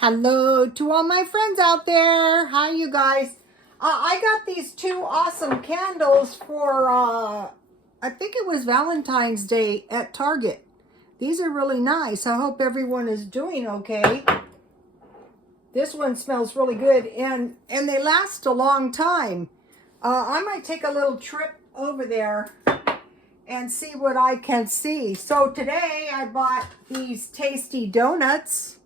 Hello to all my friends out there. Hi, you guys. I got these two awesome candles for, I think it was Valentine's Day at Target. These are really nice. I hope everyone is doing okay. This one smells really good, and they last a long time. I might take a little trip over there and see what I can see. So today I bought these tasty donuts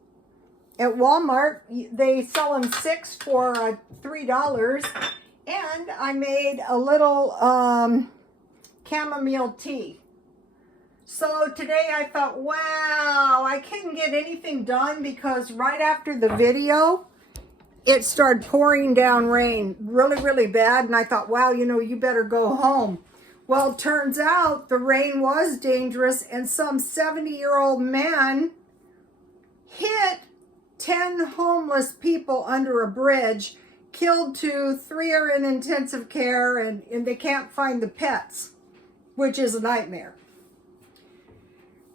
at Walmart. They sell them 6 for $3, and I made a little chamomile tea. So today I thought, wow, I couldn't get anything done because right after the video it started pouring down rain really bad, and I thought, wow, you better go home. Well, it turns out the rain was dangerous, and some 70-year-old man hit 10 homeless people under a bridge, killed 2, 3 are in intensive care, and they can't find the pets, which is a nightmare.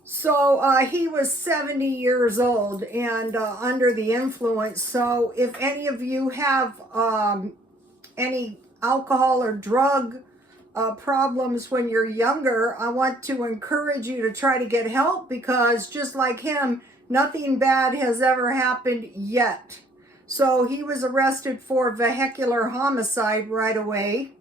So he was 70 years old and under the influence. So if any of you have any alcohol or drug problems when you're younger, I want to encourage you to try to get help, because just like him, nothing bad has ever happened yet. So he was arrested for vehicular homicide right away.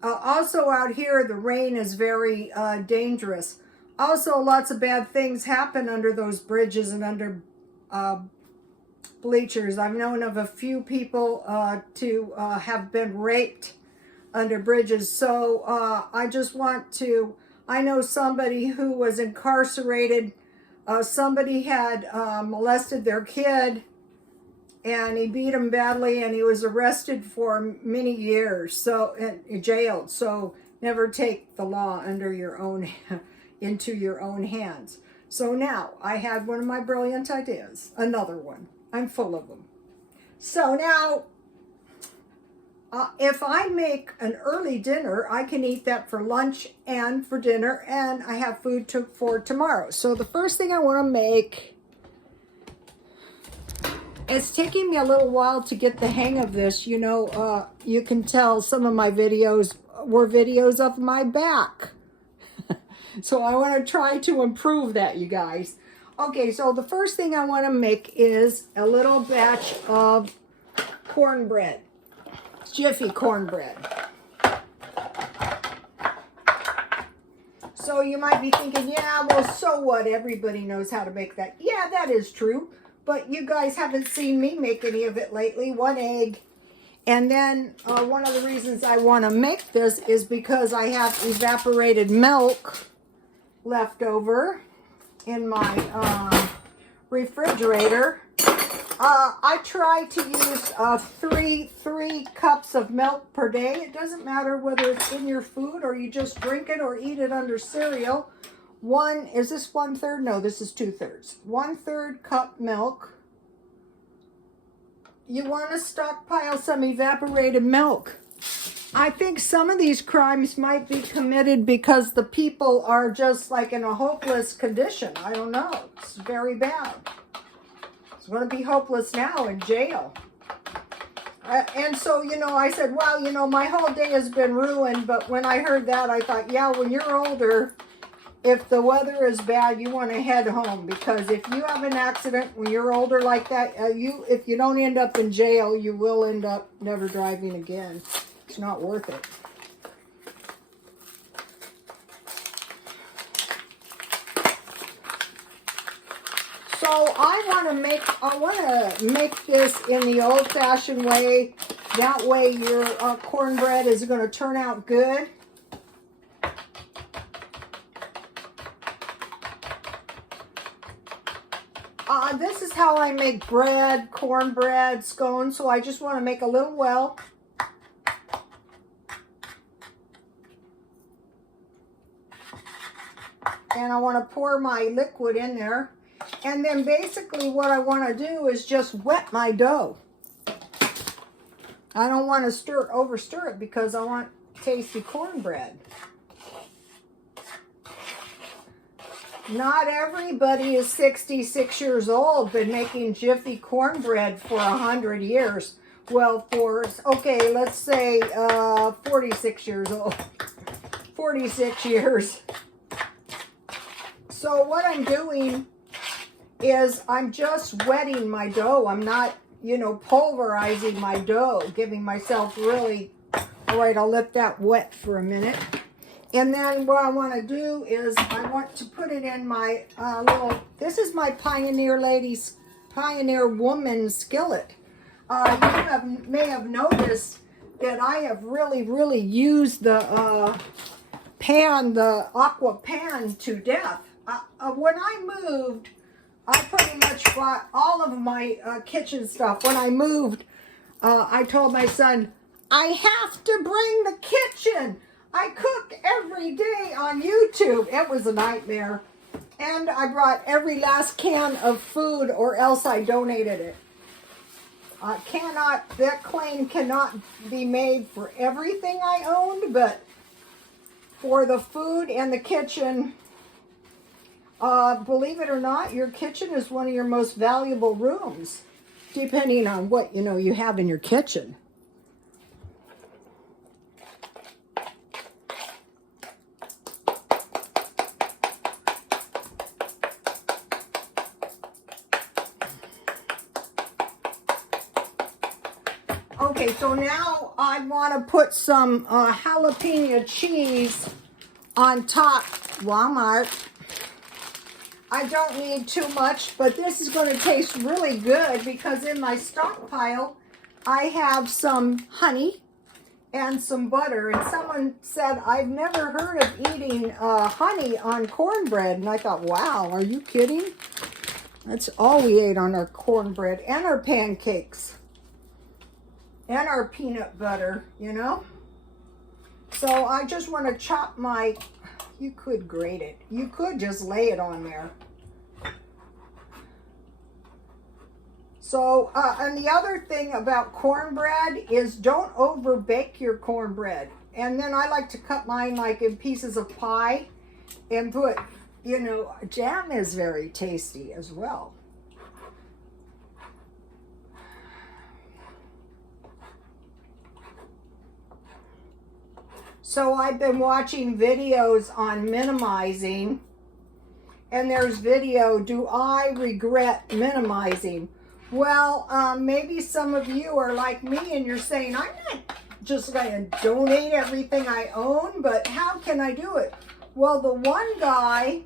Also out here, the rain is very dangerous. Also, lots of bad things happen under those bridges and under bleachers. I've known of a few people to have been raped under bridges. So I just want to, I know somebody who was incarcerated. Somebody had molested their kid, and he beat him badly, and he was arrested for many years, so and jailed. So never take the law under your own into your own hands. So now I had one of my brilliant ideas, another one. I'm full of them. So now, if I make an early dinner, I can eat that for lunch and for dinner, and I have food for tomorrow. So the first thing I want to make, it's taking me a little while to get the hang of this. You can tell some of my videos were videos of my back. So I want to try to improve that, you guys. Okay, so the first thing I want to make is a little batch of cornbread. Jiffy Cornbread. So you might be thinking, yeah, well, so what? Everybody knows how to make that. Yeah, that is true. But you guys haven't seen me make any of it lately. 1 egg. And then one of the reasons I want to make this is because I have evaporated milk left over in my refrigerator. I try to use three cups of milk per day. It doesn't matter whether it's in your food or you just drink it or eat it under cereal. Is this 1/3? No, this is 2/3. 1/3 cup milk. You want to stockpile some evaporated milk. I think some of these crimes might be committed because the people are just like in a hopeless condition. I don't know. It's very bad. It's going to be hopeless now in jail. And so, I said, wow, my whole day has been ruined. But when I heard that, I thought, yeah, when you're older, if the weather is bad, you want to head home. Because if you have an accident when you're older like that, if you don't end up in jail, you will end up never driving again. It's not worth it. So I want to make this in the old-fashioned way. That way your cornbread is going to turn out good. This is how I make bread, cornbread, scones. So I just want to make a little well. And I want to pour my liquid in there. And then basically what I want to do is just wet my dough. I don't want to overstir it because I want tasty cornbread. Not everybody is 66 years old, been making Jiffy Cornbread for 100 years. Well, okay, let's say 46 years old. 46 years. So what I'm doing is I'm just wetting my dough. I'm not, pulverizing my dough, giving myself really, all right, I'll let that wet for a minute. And then what I want to do is I want to put it in my this is my Pioneer Woman skillet. You may have noticed that I have really used the aqua pan to death. When I moved, I pretty much bought all of my kitchen stuff. When I moved, I told my son, I have to bring the kitchen. I cook every day on YouTube. It was a nightmare. And I brought every last can of food or else I donated it. That claim cannot be made for everything I owned, but for the food and the kitchen, believe it or not, your kitchen is one of your most valuable rooms, depending on what, you have in your kitchen. Okay, so now I want to put some jalapeno cheese on top. Walmart. I don't need too much, but this is going to taste really good because in my stockpile, I have some honey and some butter. And someone said, I've never heard of eating honey on cornbread. And I thought, wow, are you kidding? That's all we ate on our cornbread and our pancakes. And our peanut butter, So I just want to chop you could grate it. You could just lay it on there. So, and the other thing about cornbread is don't over bake your cornbread. And then I like to cut mine like in pieces of pie and put, jam is very tasty as well. So I've been watching videos on minimizing, and there's video, do I regret minimizing? Well, maybe some of you are like me and you're saying, I'm not just going to donate everything I own, but how can I do it? Well, the one guy,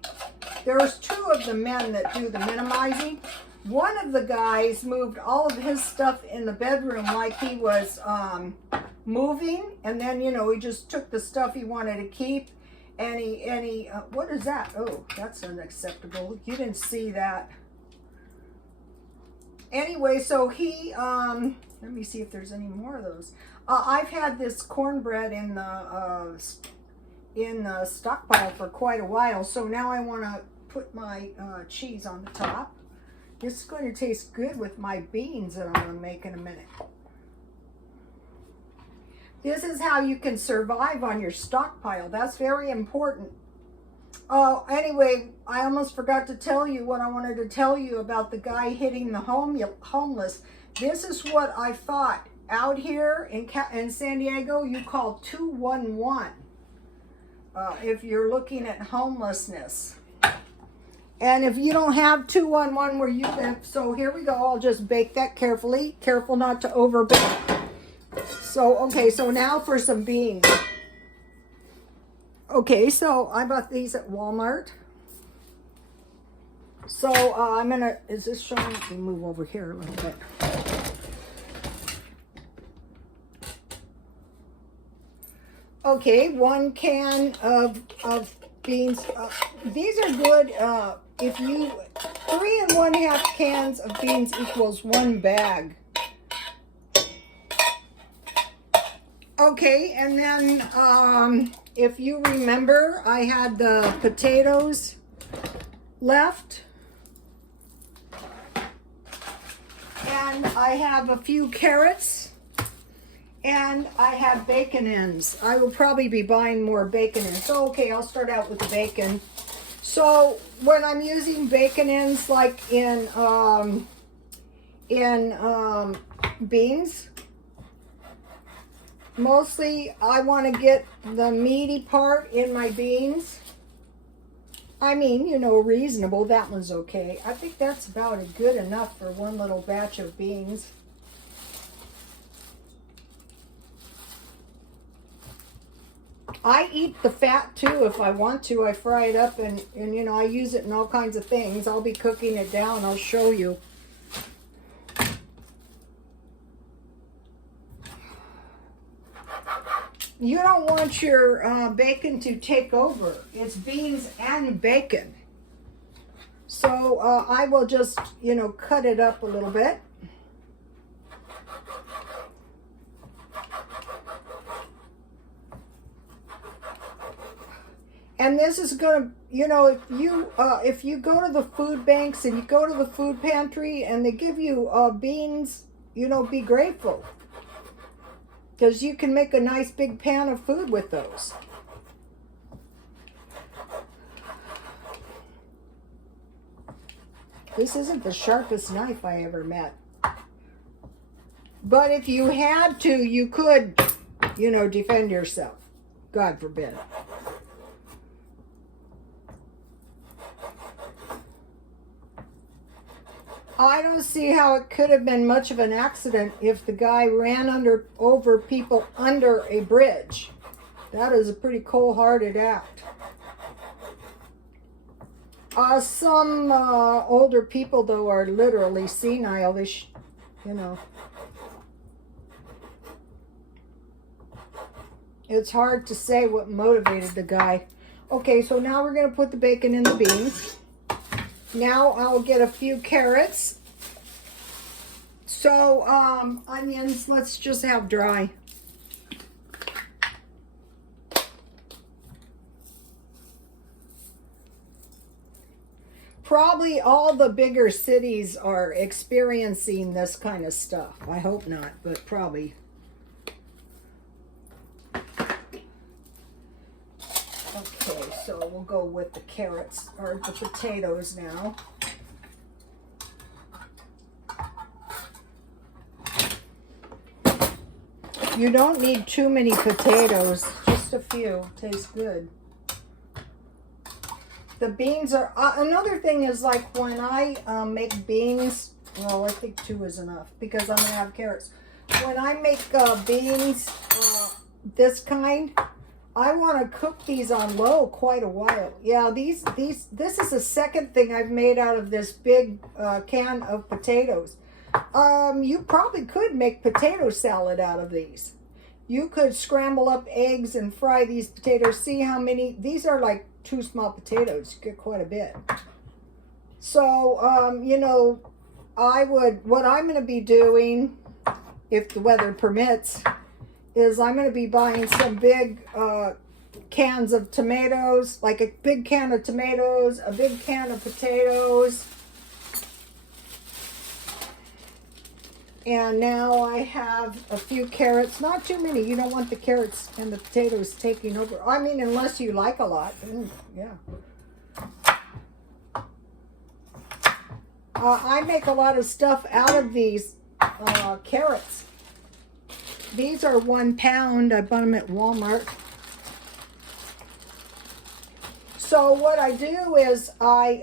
there's two of the men that do the minimizing. One of the guys moved all of his stuff in the bedroom like he was moving, and then he just took the stuff he wanted to keep, and he what is that? Oh, that's unacceptable. You didn't see that. Anyway, so he let me see if there's any more of those. I've had this cornbread in the stockpile for quite a while, so now I want to put my cheese on the top. This is going to taste good with my beans that I'm going to make in a minute. This is how you can survive on your stockpile. That's very important. Oh, anyway, I almost forgot to tell you what I wanted to tell you about the guy hitting the homeless. This is what I thought. Out here in San Diego, you call 211 if you're looking at homelessness. And if you don't have 211 where you live, so here we go. I'll just bake that carefully. Careful not to over bake. So, okay, so now for some beans. Okay, so I bought these at Walmart. So I'm gonna, is this showing? Let me move over here a little bit. Okay, 1 can of beans. These are good if you, 3 1/2 cans of beans equals 1 bag. Okay, and then if you remember, I had the potatoes left. And I have a few carrots. And I have bacon ends. I will probably be buying more bacon ends. So, okay, I'll start out with the bacon. So when I'm using bacon ends like in beans, mostly I want to get the meaty part in my beans. I mean, you know, reasonable. That one's okay. I think that's about good enough for one little batch of beans. I eat the fat too if I want to. I fry it up and you know, I use it in all kinds of things. I'll be cooking it down. I'll show you. You don't want your bacon to take over. It's beans and bacon. So I will just, you know, cut it up a little bit. And this is going to, you know, if you go to the food banks and you go to the food pantry and they give you beans, you know, be grateful. Because you can make a nice big pan of food with those. This isn't the sharpest knife I ever met. But if you had to, you could, you know, defend yourself. God forbid. I don't see how it could have been much of an accident if the guy ran over people under a bridge. That is a pretty cold-hearted act. Some older people, though, are literally senile. They, you know. It's hard to say what motivated the guy. Okay, so now we're going to put the bacon in the beans. Now I'll get a few carrots. So, onions, let's just have dry. Probably all the bigger cities are experiencing this kind of stuff. I hope not, but probably. Okay, so we'll go with the carrots or the potatoes now. You don't need too many potatoes, just a few. Tastes good. The beans are, another thing is like when I make beans, well, I think 2 is enough because I'm going to have carrots. When I make beans this kind, I want to cook these on low quite a while. Yeah, this is the second thing I've made out of this big can of potatoes. You probably could make potato salad out of these. You could scramble up eggs and fry these potatoes. See how many, these are like 2 small potatoes. You get quite a bit. So, you know, what I'm going to be doing, if the weather permits, is I'm going to be buying some big cans of tomatoes, like a big can of tomatoes, a big can of potatoes. And now I have a few carrots, not too many. You don't want the carrots and the potatoes taking over. I mean, unless you like a lot. Yeah. I make a lot of stuff out of these carrots. These are 1 pound. I bought them at Walmart. So what I do is I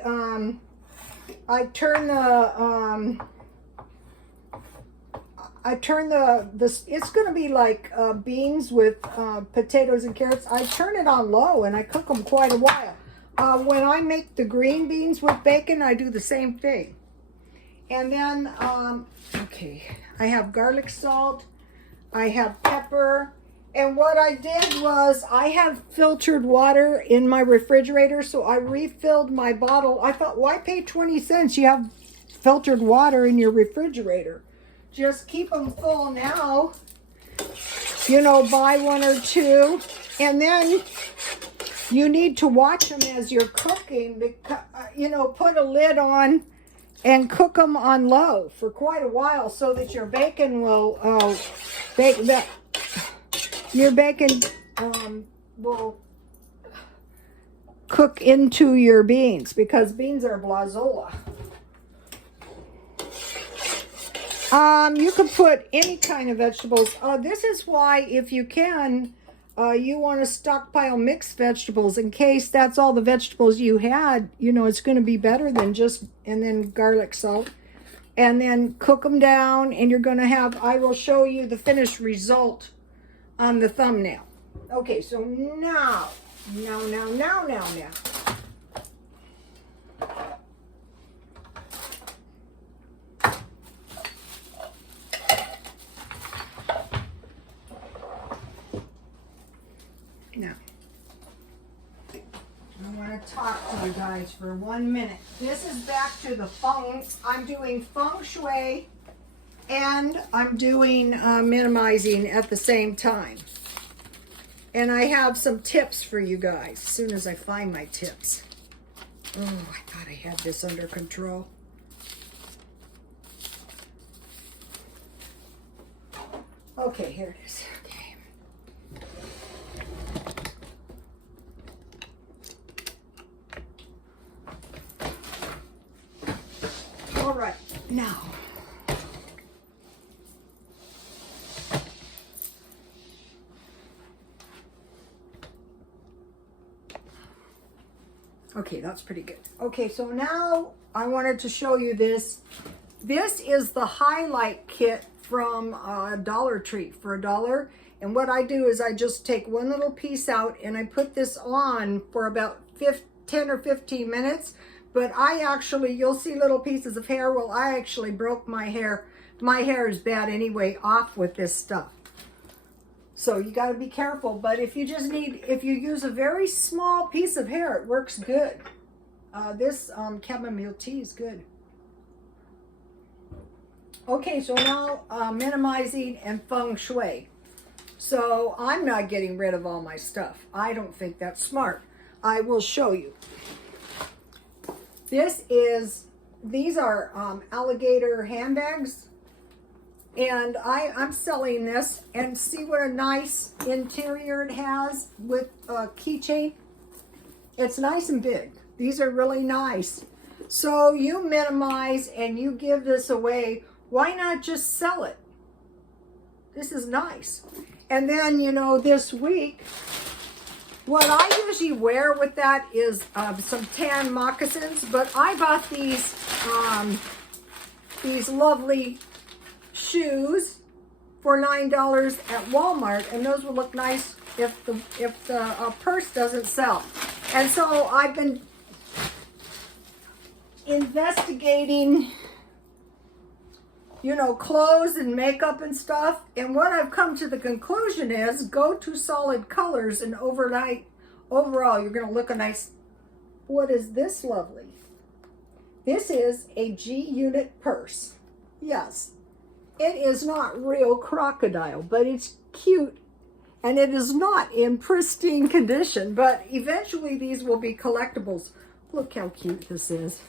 turn it's going to be like beans with potatoes and carrots. I turn it on low and I cook them quite a while. When I make the green beans with bacon, I do the same thing. And then, okay, I have garlic salt. I have pepper. And what I did was I had filtered water in my refrigerator, so I refilled my bottle. I thought, why pay 20 cents? You have filtered water in your refrigerator. Just keep them full now. You know, buy 1 or 2. And then you need to watch them as you're cooking. Because, you know, put a lid on and cook them on low for quite a while so that your bacon will bake that. Your bacon will cook into your beans, because beans are blazola. You can put any kind of vegetables. This is why, if you can, you want to stockpile mixed vegetables in case that's all the vegetables you had. You know, it's going to be better than just, and then garlic salt. And then cook them down, and you're going to have, I will show you the finished result on the thumbnail. Okay, so now. Now, I want to talk to you guys for 1 minute. This is back to the I'm doing feng shui and I'm doing minimizing at the same time. And I have some tips for you guys as soon as I find my tips. Oh, I thought I had this under control. Okay, here it is. Okay. All right, now. Okay, that's pretty good. Okay, so now I wanted to show you this. This is the highlight kit from Dollar Tree for $1. And what I do is I just take one little piece out and I put this on for about 10 or 15 minutes. But I actually, you'll see little pieces of hair. Well, I actually broke my hair. My hair is bad anyway, off with this stuff. So you got to be careful. But if you just need, if you use a very small piece of hair, it works good. This chamomile tea is good. Okay, so now minimizing and feng shui. So I'm not getting rid of all my stuff. I don't think that's smart. I will show you. These are alligator handbags. And I'm selling this, and see what a nice interior it has with a keychain. It's nice and big. These are really nice. So you minimize and you give this away. Why not just sell it? This is nice. And then, you know, this week, what I usually wear with that is some tan moccasins, but I bought these lovely shoes for $9 at Walmart, and those will look nice if the purse doesn't sell. And so I've been investigating, you know, clothes and makeup and stuff, and what I've come to the conclusion is go to solid colors, and overall you're going to look a nice. What is this lovely? This is a G-unit purse. Yes. It is not real crocodile, but it's cute, and it is not in pristine condition, but eventually these will be collectibles. Look how cute this is.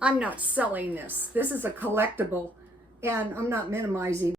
I'm not selling this. This is a collectible, and I'm not minimizing.